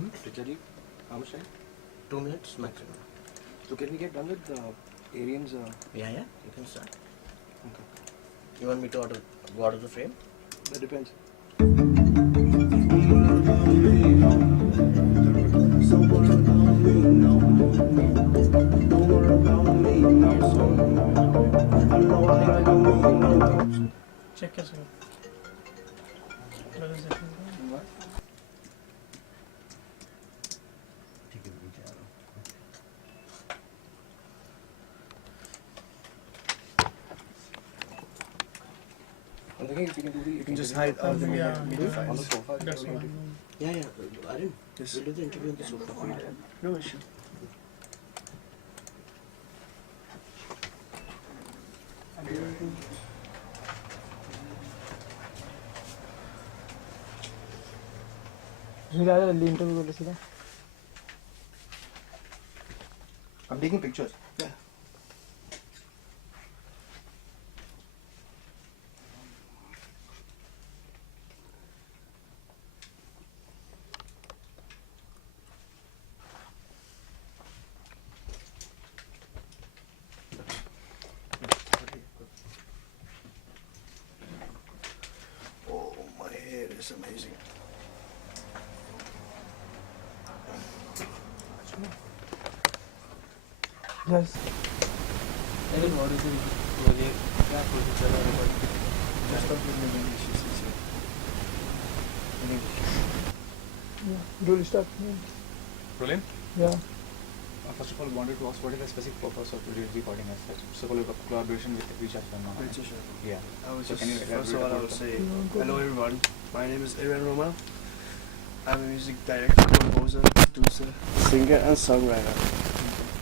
Richa how much time? 2 minutes maximum. So can we get done with the Arians? Yeah, you can start. Okay. You want me to go out of the frame? That depends. Check कैसे हो? I'm thinking if you can do You can just hide all the Yeah. media on the files. sofa. That's what I know. Yeah, Arun, Yes. we'll do the interview on the sofa. No issue. I'm taking pictures. Yeah. Oh, my hair is amazing. Yes. What is it? बोलिए क्या कोशिश कर रहा है? Just talk with me in English. It's easier. In English. Do start? Rolling? Yeah. First of all, wanted to ask what is the specific purpose of today's recording as such? So, collaboration with Richa Sharma. Richa Sharma. Yeah. I would So just, can you first of elaborate all, I about would that? say, hello everyone. My name is Aaron Roma. I'm a music director, composer, producer, singer, and songwriter.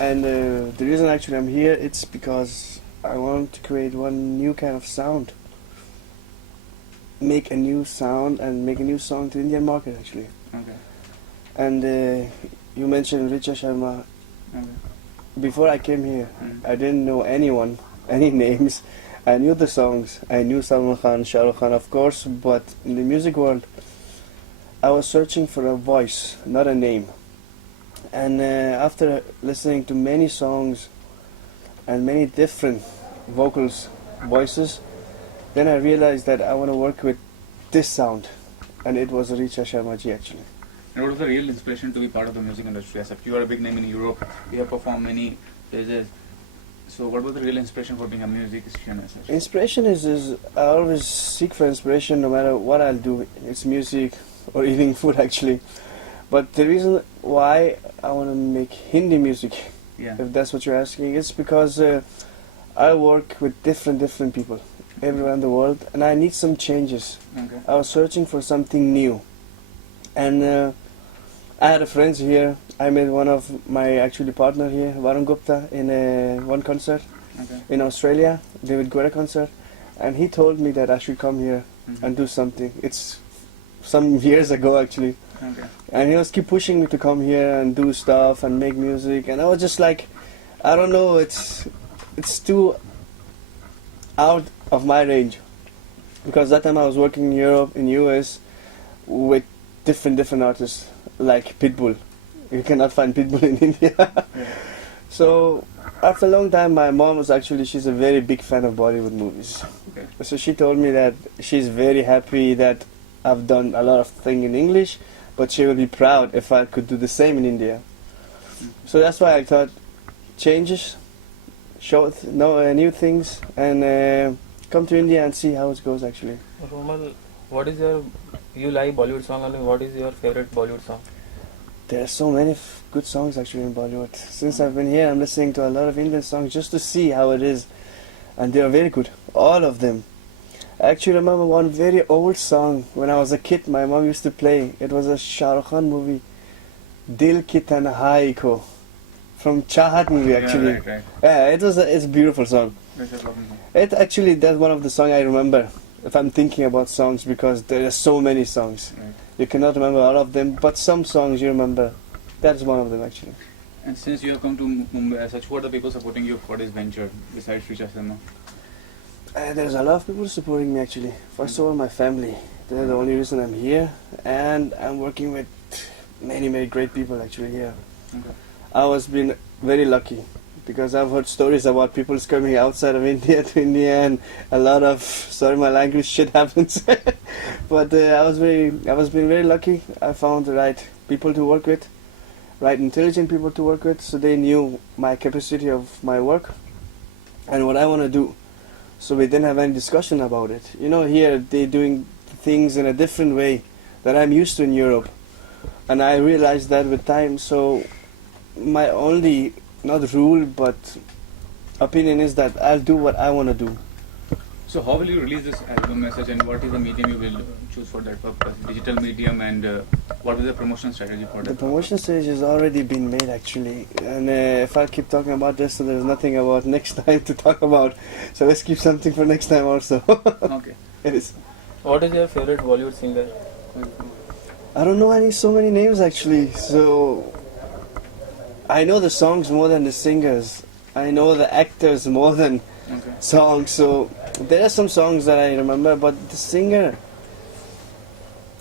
And the reason actually I'm here, it's because I want to create one new kind of sound. Make a new sound and make a new song to the Indian market actually. Okay. And you mentioned Richa Sharma. Okay. Before I came here, Mm. I didn't know anyone, any names. I knew the songs. I knew Salman Khan, Shah Rukh Khan, of course, but in the music world, I was searching for a voice, not a name. And after listening to many songs and many different vocals, voices, then I realized that I want to work with this sound. And it was Richa Sharma ji actually. And what was the real inspiration to be part of the music industry as such? You are a big name in Europe. You have performed many places. So, what was the real inspiration for being a musician as such? Inspiration is I always seek for inspiration no matter what I'll do. It's music or eating food actually. But the reason why I want to make Hindi music, Yeah. if that's what you're asking, it's because I work with different people everywhere in the world, and I need some changes. Okay. I was searching for something new, and I had a friend here. I met one of my actually partner here, Varun Gupta, in one concert Okay. in Australia, David Guetta concert, and he told me that I should come here Mm-hmm. and do something. It's some years ago actually, Okay. and he was keep pushing me to come here and do stuff and make music, and I was just like, I don't know, it's too out of my range, because that time I was working in Europe, in US, with different artists like Pitbull. You cannot find Pitbull in India. Yeah. So after a long time, my mom was actually, she's a very big fan of Bollywood movies. Okay. So she told me that she's very happy that I've done a lot of things in English, but she would be proud if I could do the same in India. So that's why I thought, changes, show new things, and come to India and see how it goes actually. Romal, what is you like Bollywood song only? What is your favorite Bollywood song? There are so many good songs actually in Bollywood. Since I've been here, I'm listening to a lot of Indian songs just to see how it is, and they are very good, all of them. I actually remember one very old song when I was a kid. My mom used to play. It was a Shah Rukh Khan movie, Dil Ki Tanhai Ko, from Chahat movie actually. Yeah, right. Yeah, it's a beautiful song. That's a problem. That's one of the songs I remember if I'm thinking about songs, because there are so many songs. Right. You cannot remember all of them, but some songs you remember. That's one of them actually. And since you have come to Mumbai as such, who are the people supporting you for this venture besides Richa Sharma? There's a lot of people supporting me actually. First of all, my family. They're the only reason I'm here, and I'm working with many great people actually here. Okay. I was been very lucky because I've heard stories about people coming outside of India to India, and a lot of, sorry my language, shit happens. But I was being very lucky. I found the right people to work with, right intelligent people to work with, so they knew my capacity of my work and what I want to do. So we didn't have any discussion about it. You know, here they're doing things in a different way that I'm used to in Europe, and I realized that with time. So my only, not rule, but opinion is that I'll do what I want to do. So how will you release this album message, and what is the medium you will choose for that purpose? Digital medium, and what is the promotion strategy for that? The promotion stage has already been made actually, and if I keep talking about this, so there's nothing about next time to talk about. So let's keep something for next time also. Okay. It is. What is your favorite Bollywood singer? I don't know so many names actually. So I know the songs more than the singers. I know the actors more than Okay. songs. So there are some songs that I remember, but the singer,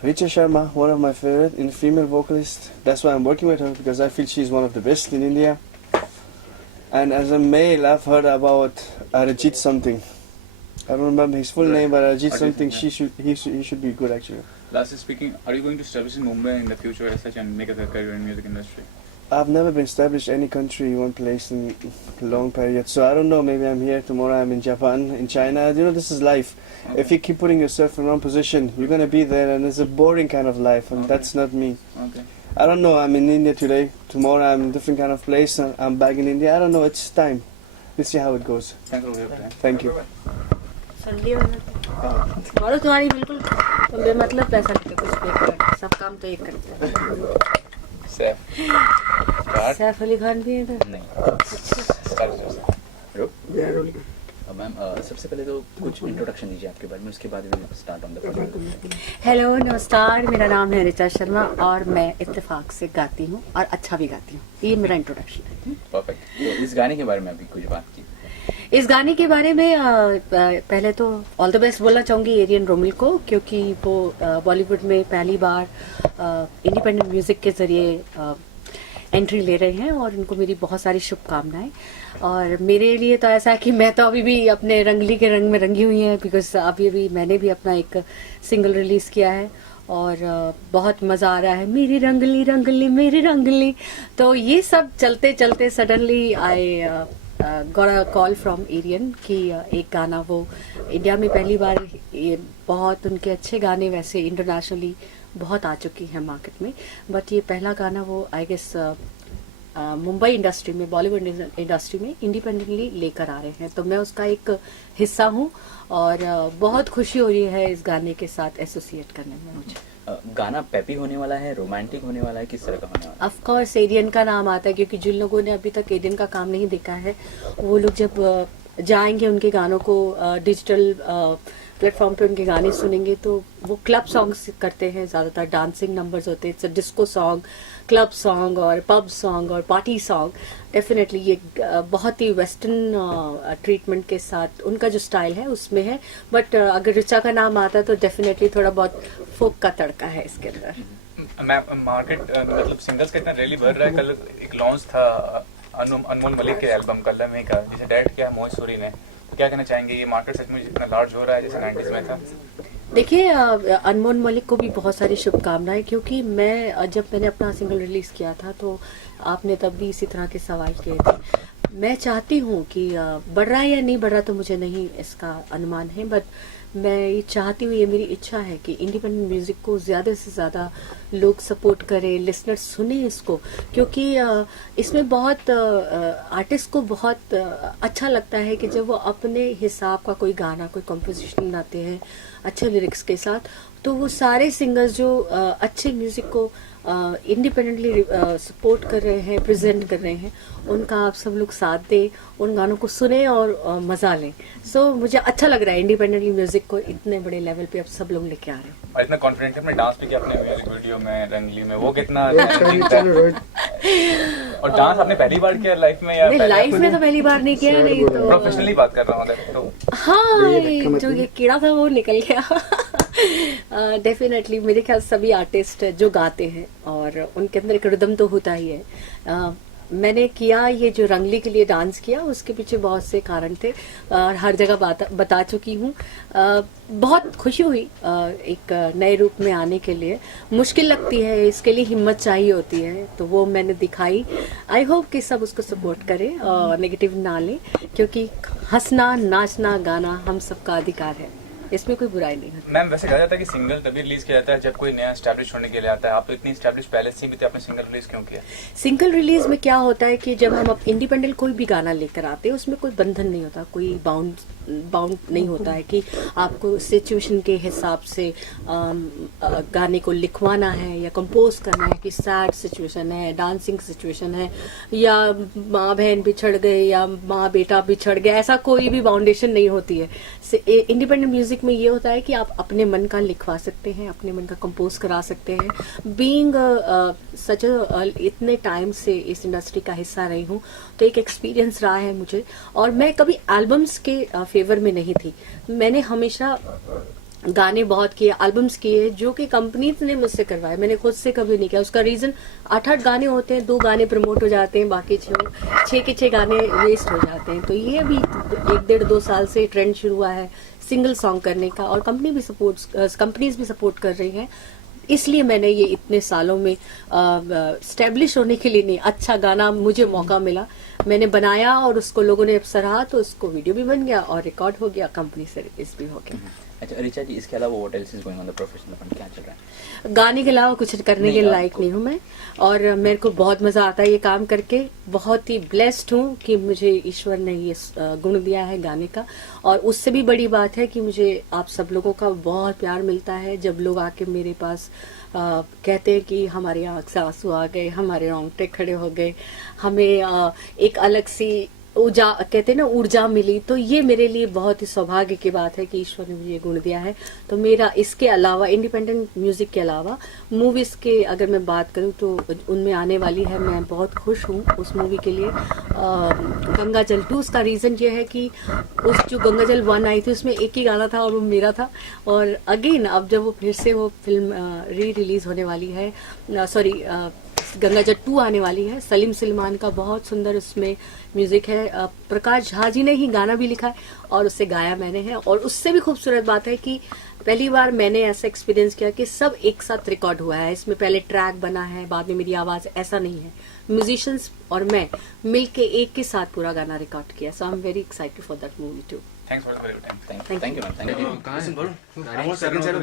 Richa Sharma, one of my favorite, in female vocalist. That's why I'm working with her, because I feel she's one of the best in India. And as a male, I've heard about Arijit something. I don't remember his full Right. name, but Arijit Arijit, something. yeah. He should be good actually. Lastly speaking, are you going to establish in Mumbai in the future as such and make a career in music industry? I've never been established any country, one place in long period. So I don't know, maybe I'm here, tomorrow I'm in Japan, in China. You know, this is life. Okay. If you keep putting yourself in wrong position, you're going to be there, and it's a boring kind of life, and Okay. that's not me. Okay. I don't know, I'm in India today, tomorrow I'm in a different kind of place, and I'm back in India. I don't know, it's time. Let's see how it goes. Thanks for your time. Thank you. Sunday और तुम्हारी बिल्कुल तो बेमतलब पैसा करते कुछ पे कर सब काम तो एक करते हैं सैफ सैफ अली खान भी है इधर मैम सबसे पहले तो कुछ इंट्रोडक्शन दीजिए आपके बारे में, उसके बाद we start on the hello नमस्कार, मेरा नाम है ऋचा शर्मा और मैं इत्तेफाक से गाती हूँ और अच्छा भी गाती हूँ। ये मेरा इंट्रोडक्शन है। परफेक्ट। तो इस गाने के बारे में अभी कुछ बात की। इस गाने के बारे में पहले तो ऑल द बेस्ट बोलना चाहूँगी एरियन रोमिल को, क्योंकि वो बॉलीवुड में पहली बार इंडिपेंडेंट म्यूजिक के ज़रिए एंट्री ले रहे हैं और उनको मेरी बहुत सारी शुभकामनाएं। और मेरे लिए तो ऐसा है कि मैं तो अभी भी अपने रंगली के रंग में रंगी हुई हैं, बिकॉज अभी मैंने भी अपना एक सिंगल रिलीज़ किया है और बहुत मज़ा आ रहा है। मेरी रंगली रंगली मेरी रंगली, तो ये सब चलते चलते suddenly I got a call from Aryan कि एक गाना वो इंडिया में पहली बार, ये बहुत उनके अच्छे गाने वैसे इंटरनेशनली बहुत आ चुकी हैं मार्केट में, बट ये पहला गाना वो आई गेस मुंबई इंडस्ट्री में, बॉलीवुड इंडस्ट्री में इंडिपेंडेंटली लेकर आ रहे हैं। तो मैं उसका एक हिस्सा हूँ और बहुत खुशी हो रही है इस गाने के साथ एसोसिएट करने में मुझे। गाना पेपी होने वाला है, रोमांटिक होने वाला है, किस तरह का होने वाला है? ऑफ कोर्स एरियन का नाम आता है, क्योंकि जिन लोगों ने अभी तक एरियन का काम नहीं देखा है वो लोग जब जाएंगे उनके गानों को डिजिटल प्लेटफॉर्म पे उनके गाने सुनेंगे तो वो क्लब सॉन्ग्स करते हैं, ज़्यादातर डांसिंग नंबर्स होते हैं, it's disco song, club song और पब सॉन्ग और पार्टी सॉन्ग। डेफिनेटली ये बहुत ही वेस्टर्न ट्रीटमेंट के साथ उनका जो स्टाइल है उसमें है, बट अगर ऋचा का नाम आता है तो डेफिनेटली थोड़ा बहुत फोक का तड़का है इसके अंदर। मार्केट मतलब सिंगल्स का इतना रैली बढ़ रहा है। कल एक लॉन्च था अनमोल मलिक के एल्बम कलमे का, जिसे डायरेक्ट किया मोहित सूरी ने। तो क्या कहना चाहेंगे, ये मार्केट सच में इतना लार्ज हो रहा है जैसे 90s में था? देखिए अनमोल मलिक को भी बहुत सारी शुभकामनाएं, क्योंकि मैं जब मैंने अपना सिंगल रिलीज किया था तो आपने तब भी इसी तरह के सवाल किए थे। मैं चाहती हूँ कि बढ़ रहा है या नहीं बढ़ रहा तो मुझे नहीं इसका अनुमान है, बट मैं ये चाहती हूँ, ये मेरी इच्छा है कि इंडिपेंडेंट म्यूजिक को ज़्यादा से ज़्यादा लोग सपोर्ट करें, लिसनर्स सुने इसको, क्योंकि इसमें बहुत आर्टिस्ट को बहुत अच्छा लगता है कि जब वो अपने हिसाब का कोई गाना, कोई कंपोजिशन बनाते हैं अच्छे लिरिक्स के साथ, तो वो सारे सिंगर्स जो अच्छे म्यूजिक को इंडिपेंडेंटली सपोर्ट कर रहे हैं, प्रेजेंट कर रहे हैं, उनका आप सब लोग साथ दें, उन गानों को सुने और मजा लें। सो मुझे अच्छा लग रहा है इंडिपेंडेंटली म्यूजिक को इतने बड़े लेवल पे अब सब लोग लेके आ रहे हैं। और इतना कॉन्फिडेंट है, डांस भी किया अपने म्यूजिक वीडियो में रंगली में, वो कितना और डांस आपने पहली बार किया लाइफ में या लाइफ में तो पहली बार नहीं किया, नहीं तो प्रोफेशनली बात कर रहा हूँ तो हाँ, जो ये कीड़ा था वो निकल गया डेफिनेटली मेरे ख्याल सभी आर्टिस्ट जो गाते हैं और उनके अंदर एक रिदम तो होता ही है। मैंने किया ये जो रंगली के लिए डांस किया, उसके पीछे बहुत से कारण थे और हर जगह बता चुकी हूँ। बहुत खुशी हुई एक नए रूप में आने के लिए। मुश्किल लगती है, इसके लिए हिम्मत चाहिए होती है, तो वो मैंने दिखाई। आई होप कि सब उसको सपोर्ट करें और नेगेटिव ना लें, क्योंकि हंसना, नाचना, गाना हम सबका अधिकार है, इसमें कोई बुराई नहीं है। मैम वैसे कहा जाता है कि सिंगल तभी रिलीज किया जाता है जब कोई नया एस्टैब्लिश होने के लिए आता है। आप तो इतनी एस्टैब्लिश पहले से भी थे, आपने सिंगल रिलीज क्यों किया? सिंगल रिलीज में क्या होता है कि जब हम अब इंडिपेंडेंट कोई भी गाना लेकर आते हैं, उसमें कोई बंधन नहीं होता, कोई बाउंड नहीं होता है कि आपको सिचुएशन के हिसाब से गाने को लिखवाना है या कंपोज करना है, कि सैड सिचुएशन है, डांसिंग सिचुएशन है, या माँ बहन बिछड़ गए या माँ बेटा बिछड़ गया, ऐसा कोई भी बाउंडेशन नहीं होती है। इंडिपेंडेंट म्यूजिक में ये होता है कि आप अपने मन का लिखवा सकते हैं, अपने मन का कंपोज करा सकते हैं। बीइंग सच इतने टाइम से इस इंडस्ट्री का हिस्सा रही हूँ, तो एक एक्सपीरियंस रहा है मुझे। और मैं कभी एल्बम्स के फेवर में नहीं थी, मैंने हमेशा गाने बहुत किए, एल्बम्स किए जो कि कंपनीज ने मुझसे करवाए, मैंने खुद से कभी नहीं किया। उसका रीजन 8-8 गाने होते हैं, 2 गाने प्रमोट हो जाते हैं, बाकी 6 के 6 गाने वेस्ट हो जाते हैं। तो ये भी 1-1.5-2 साल से ट्रेंड शुरू हुआ है सिंगल सॉन्ग करने का, और कंपनीज भी सपोर्ट कर रही हैं। इसलिए मैंने ये इतने सालों में स्टैब्लिश होने के लिए नहीं, अच्छा गाना मुझे मौका मिला, मैंने बनाया और उसको लोगों ने सराहा, तो उसको वीडियो भी बन गया और रिकॉर्ड हो गया, कंपनी से रिलीज भी हो गया। अच्छा ऋचा जी, इसके अलावा what else is going on the professional front, क्या चल रहा है? गाने के अलावा कुछ करने के लायक नहीं हूँ मैं, और मेरे को बहुत मजा आता है ये काम करके। बहुत ही ब्लेस्ड हूँ कि मुझे ईश्वर ने ये गुण दिया है गाने का। और उससे भी बड़ी बात है कि मुझे आप सब लोगों का बहुत प्यार मिलता है, जब लोग आके मेरे पास कहते हैं कि हमारी आंख से आंसू आ गए, हमारे रोंगटे खड़े हो गए, हमें एक अलग सी कहते हैं ना ऊर्जा मिली। तो ये मेरे लिए बहुत ही सौभाग्य की बात है कि ईश्वर ने मुझे ये गुण दिया है। तो मेरा इसके अलावा, इंडिपेंडेंट म्यूजिक के अलावा, मूवीज के अगर मैं बात करूं तो उनमें आने वाली है। मैं बहुत खुश हूं उस मूवी के लिए। गंगा जल 2, उसका रीजन ये है कि उस जो गंगा जल 1 आई थी उसमें एक ही गाना था और वो मेरा था। और अगेन अब जब वो फिर से वो फिल्म रिलीज होने वाली है, गंगा जल 2 आने वाली है, सलीम सलमान का बहुत सुंदर उसमें म्यूजिक है। प्रकाश झा जी ने ही गाना भी लिखा है और उससे गाया मैंने है। और उससे भी खूबसूरत बात है कि पहली बार मैंने ऐसा एक्सपीरियंस किया कि सब एक साथ रिकॉर्ड हुआ है। इसमें पहले ट्रैक बना है, बाद में मेरी आवाज, ऐसा नहीं है। म्यूजिशियंस और मैं मिलके एक के साथ पूरा गाना रिकॉर्ड किया। So I am very excited for that movie too. Thanks for the time. Thank you ma'am, thank you. Listen, Varun, I want second set of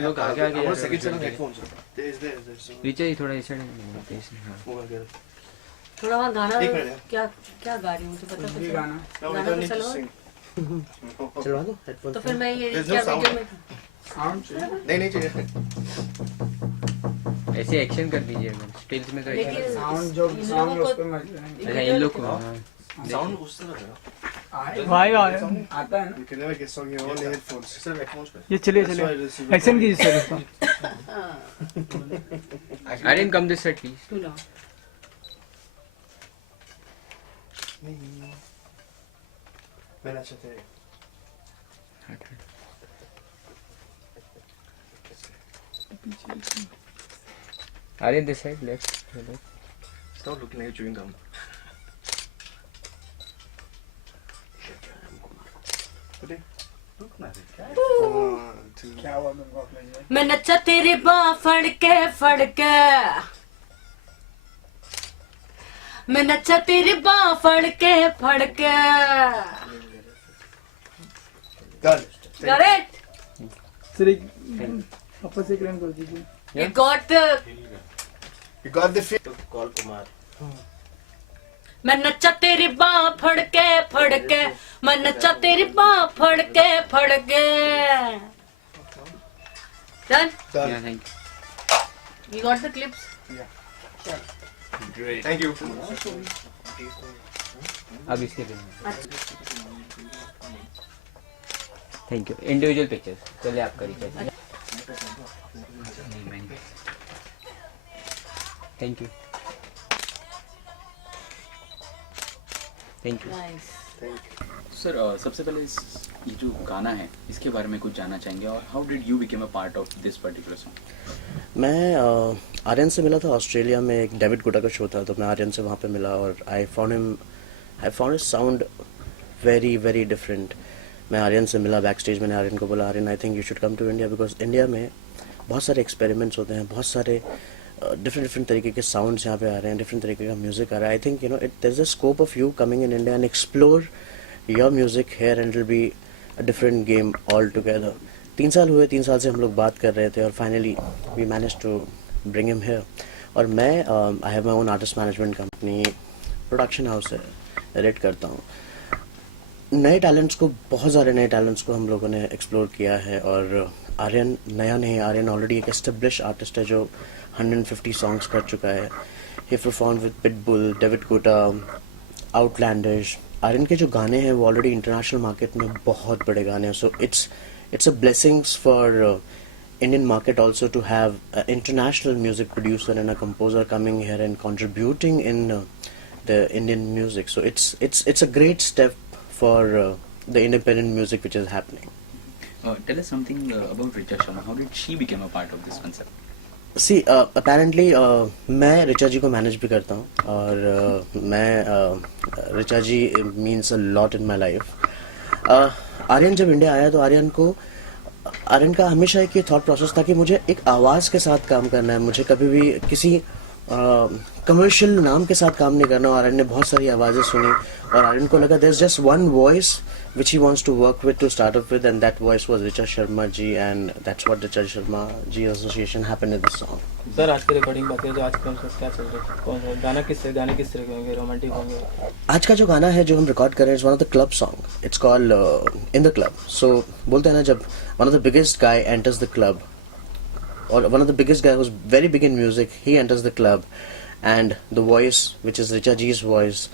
headphones. There's. नीचे ही थोड़ा इस साइड Mobile get it. थोड़ा वहाँ गाना एक minute. क्या गा रही हूँ मुझे पता तो चला। No, we गाना don't तो need to चलो। sing. चलवा दो हेडफोन। तो फिर मैं ये There's क्या no sound. वीडियो में नहीं चाहिए। ऐसे एक्शन कर दीजिए, स्टिल्स में तो लेकिन एक्शन। साउंड जो इन साउंड लोगों उस को- पे मत लगाएं। अच्छा इन लोग को Sound उस तरह है। भाई आता है ना। You can never get song here only headphones. सिर्फ headphones पे। ये चलिए That's why this is- action कीजिए सर अरे come this side please. Too long. नहीं। मेरा अच्छा था। अरे this side left. Stop looking like chewing gum. क्या हुआ तुमको अपने लिए? मैं नच्चा तेरी बाँ फड़ के मैं नच्चा तेरी बाँ फड़ के Done. Got it? सर एक वापस एक रन कर दीजिए। You got the You got the feel. Call Kumar. मैं नच्चा तेरी बाँ फड़ के मैं नच्चा तेरी बाँ फड़ के Done? Done. Thank You got the clips? Great. Thank you. You. अब इसके लिए थैंक यू। इंडिविजुअल पिक्चर्स चलिए आप करिए। Thank you. Thank you. Nice. Sir सबसे पहले ये जो गाना है इसके बारे में कुछ जानना चाहेंगे और how did you become a part of this particular song? मैं आर्यन से मिला था ऑस्ट्रेलिया में, एक डेविड गुटा का शो था, तो मैं आर्यन से वहाँ पे मिला और I found his sound very very different. मैं आर्यन से मिला बैक स्टेज, मैंने आर्यन को बोला Aryan I think you should come to India, because India में बहुत सारे एक्सपेरिमेंट्स होते हैं, बहुत सारे डिफरेंट तरीके के साउंड्स यहाँ पे आ रहे हैं, डिफरेंट तरीके का म्यूजिक आ रहा है. I think you know it there is a scope of you coming in India and explore your music here and it will be a different game all together. 3 साल हुए, 3 साल से हम लोग बात कर रहे थे और finally we manage to bring him here. और मैं I have my own artist management company, production house है, एडिट करता हूँ. नए टैलेंट्स को, बहुत सारे नए टैलेंट्स को हम लोगों ने एक्सप्लोर किया है. और आर्यन नया नहीं, आर्यन ऑलरेडी एक एस्टेब्लिश आर्टिस्ट है जो 150 सॉन्ग्स कर चुका है. He perform with Pitbull, David Guetta, Outlandish. Aryan के जो गाने हैं वो ऑलरेडी इंटरनेशनल मार्केट में बहुत बड़े गाने हैं. So it's a blessings for Indian market also to have an international music producer and a composer coming here and contributing in the Indian music. So it's a great step for the independent music which is happening. Tell us something about Richa Sharma. How did she become a part of this concept? See, apparently मैं ऋचा जी को manage भी करता हूँ और मैं ऋचा जी means a lot in my life. Aryan जब India आया तो आर्यन का हमेशा एक ये थॉट प्रोसेस था कि मुझे एक आवाज़ के साथ काम करना है, मुझे कभी भी किसी कमर्शियल नाम के साथ काम नहीं करना. और आर्यन ने बहुत सारी आवाज़ें सुनी और आर्यन को लगा there is just one voice which he wants to work with, to start up with, and that voice was Richa Sharma ji, and that's what Richa Sharma ji association happened in this song. Sir आज की recording बात है, जो आज का क्या चल रहा है, कौन सा गाने किस तरह के होंगे, रोमांटिक होंगे? आज का जो गाना है जो हम रिकॉर्ड कर रहे हैं, one of the club song, it's called in the club. So बोलते हैं ना, जब one of the biggest guy enters the club, or one of the biggest guy who's very big in music, he enters the club and the voice, which is Richa ji's voice,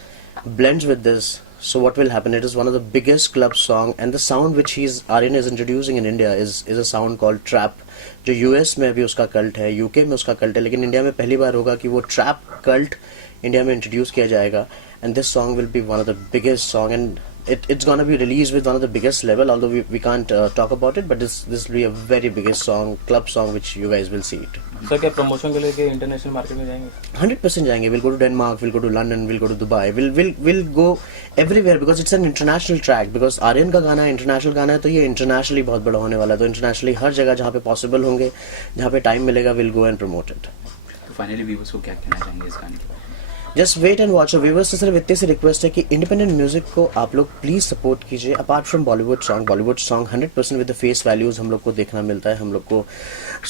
blends with this. So what will happen, it is one of the biggest club song, and the sound which Aryan is introducing in India is a sound called trap, जो US में भी उसका cult है, UK में उसका cult है, लेकिन India में पहली बार होगा कि वो ट्रैप कल्ट इंडिया में इंट्रोड्यूस किया जाएगा. And this song will be one of the biggest song, and it's gonna be released with one of the biggest level, although we can't talk about it, but this will be a very biggest song, club song, which you guys will see it. Sir क्या promotion के लिए international market में जाएंगे? 100% जाएंगे. We'll go to Denmark, we'll go to London, we'll go to Dubai, we'll go everywhere because it's an international track. Because Aryan का गाना है, international गाना है, तो ये इंटरनेशनली बहुत बड़ा होने वाला है. तो इंटरनेशनली हर जगह जहाँ पे पॉसिबल होंगे, जहाँ पे टाइम मिलेगा, we'll go and promote it. तो फाइनली व्यूअर्स को क्या कहना चाहेंगे इस गाने के बारे में? Just wait and watch. Viewers से सिर्फ इतनी सी रिक्वेस्ट है कि इंडिपेंडेंट म्यूजिक को आप लोग प्लीज सपोर्ट कीजिए. Apart from Bollywood song 100% with the face values हम लोग को देखना मिलता है, हम लोग को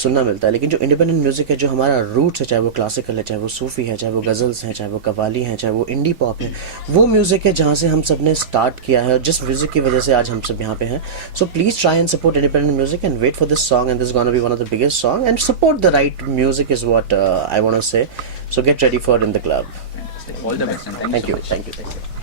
सुनना मिलता है, लेकिन जो इंडिपेंडेंट म्यूजिक है, जो हमारा रूट्स है, चाहे वो क्लासिकल है, चाहे वो सूफी है, चाहे वो गजल्स हैं, चाहे वो कव्वाली हैं, चाहे वो इंडी पॉप है, वो म्यूजिक है जहाँ से हम सब ने स्टार्ट किया है और जिस म्यूजिक की वजह से आज हम सब यहाँ पे हैं. So please try and support independent music and wait for this song, and this gonna be one of the biggest song, and support the right music is what I want to say. So get ready for In the Club. All the best and thank you so much. Thank you.